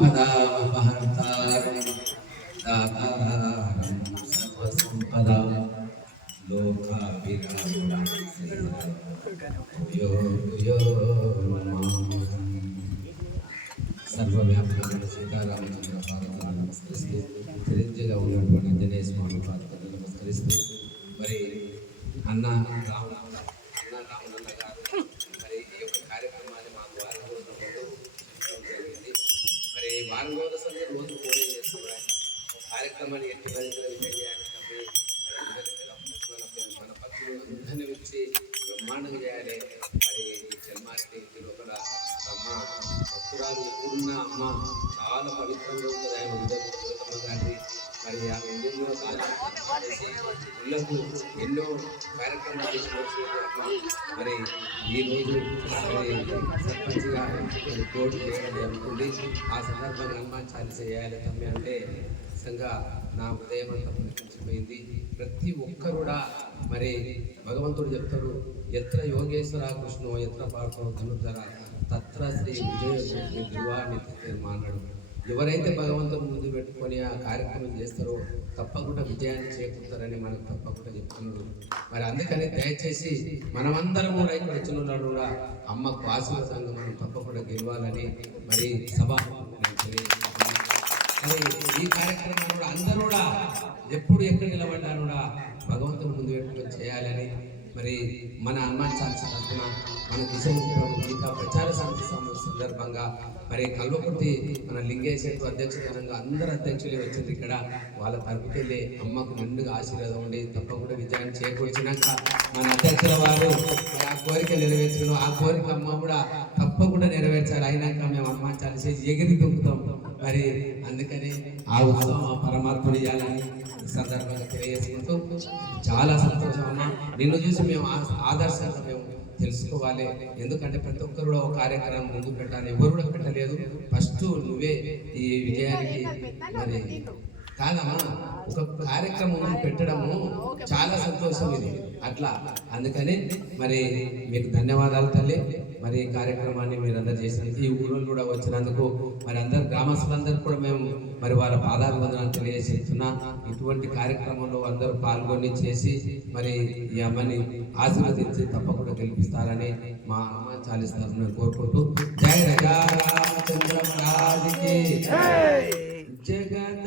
सर्वापदामपहर्तारं दातारं सर्वसम्पदां लोकाभिरामं यो సర్వవ్యాపకమైన సీతారామచంద్ర పాదములను నమస్కరిస్తూ చిరంజీవిగా ఉన్నటువంటి ఆంజనేయ స్వామి పాదములను నమస్కరిస్తూ మరి అన్న రామనన్న గారు మరి ఈ యొక్క కార్యక్రమాన్ని మాకు వారం రోజుల ముందు జరిగింది. మరి వారం రోజుల సమయం రోజు పోటీ చేస్తున్నారు. కార్యక్రమాన్ని ఎట్టి పరిధిలో విజయాన్ని మన పక్షులు అందరిని వచ్చి బ్రహ్మాండం చేయాలి. మరి జన్మారెడ్డి లోపల అమ్మ భక్తురాలు ఎప్పుడున్న అమ్మ చాలా పవిత్రంగా ఉంటుంది. ఆయన ఉదయమ్మ గారి మరి ఆమె ఎన్నెన్నో ఇళ్లకు ఎన్నో కార్యక్రమాలు చేసి అమ్మ మరి ఈరోజు సర్పంచ్గా పోటీ చేయడం జరుగుతుంది. ఆ సందర్భంగా హనుమాన్ చాలీస చేయాలి తమ్మి అంటే నిజంగా నా హృదయం అంతా పునికించిపోయింది. ప్రతి ఒక్కరుడా మరి భగవంతుడు చెప్తాడు, ఎత్ర యోగేశ్వర కృష్ణో ఎత్ర పార్థో ధనుర్ధర తత్ర శ్రీ విజయమాన్నాడు. ఎవరైతే భగవంతుడు ముందు పెట్టుకొని ఆ కార్యక్రమం చేస్తారో తప్పకుండా విజయాన్ని చేకూరుతారని మనకు తప్పకుండా చెప్తున్నాడు. మరి అందుకని దయచేసి మనమందరం కూడా ఇక్కడ వచ్చిన కూడా అమ్మకు ఆశీర్వాదంగా మనం తప్పకుండా గెలవాలని మరి సభ మరి ఈ కార్యక్రమం కూడా అందరూ కూడా ఎప్పుడు ఎక్కడ నిలబడ్డారు కూడా భగవంతుని ముందు పెట్టుకొని చేయాలని మరి మన హనుమాన్ చాలీస తరఫున మన కిషన్ గీతా ప్రచార సమితి సందర్భంగా మరి కల్వకుర్తి మన లింగేశ్వర అధ్యక్షతనంగా అందరు అధ్యక్షులు వచ్చింది. ఇక్కడ వాళ్ళ తరపుకెళ్ళి అమ్మకు నిండుగా ఆశీర్వాదం ఉండి తప్పకుండా విజయాన్ని చేకూర్చినాక మన అధ్యక్షుల వారు మరి ఆ కోరిక నెరవేర్చడం, ఆ కోరిక అమ్మ కూడా తప్పకుండా నెరవేర్చాలి. అయినాక మేము హనుమాన్ చాలీస ఎగిరి దుంకుతాం. మరి అందుకని ఆ ఉత్సవం ఆ పరమాత్ముడు ఇవ్వాలని సందర్భంగా తెలియజేసుకుంటూ చాలా సంతోషం అమ్మ. నిన్ను చూసి మేము ఆదర్శంగా మేము తెలుసుకోవాలి. ఎందుకంటే ప్రతి ఒక్కరు ఒక కార్యక్రమం ముందు పెట్టాలి. ఎవరు కూడా పెట్టలేదు. ఫస్ట్ నువ్వే ఈ విజయానికి మరి కాదమ్మా ఒక కార్యక్రమం పెట్టడము చాలా సంతోషం ఇది అట్లా. అందుకని మరి మీకు ధన్యవాదాలు తల్లి. మరి ఈ కార్యక్రమాన్ని మీరు అందరు చేసినందుకు, ఈ ఊళ్ళో కూడా వచ్చినందుకు మరి అందరు గ్రామస్తులందరూ కూడా మేము మరి వాళ్ళ పాదాభివందనాలు తెలియజేస్తున్నా. ఇటువంటి కార్యక్రమంలో అందరూ పాల్గొని చేసి మరి ఈ అమ్మని ఆశీర్వదించి తప్పకుండా గెలిపిస్తారని మా అమ్మ చాలిస్తారని కోరుకుంటూ జై రజా రామచంద్ర మహారాజుకి జగత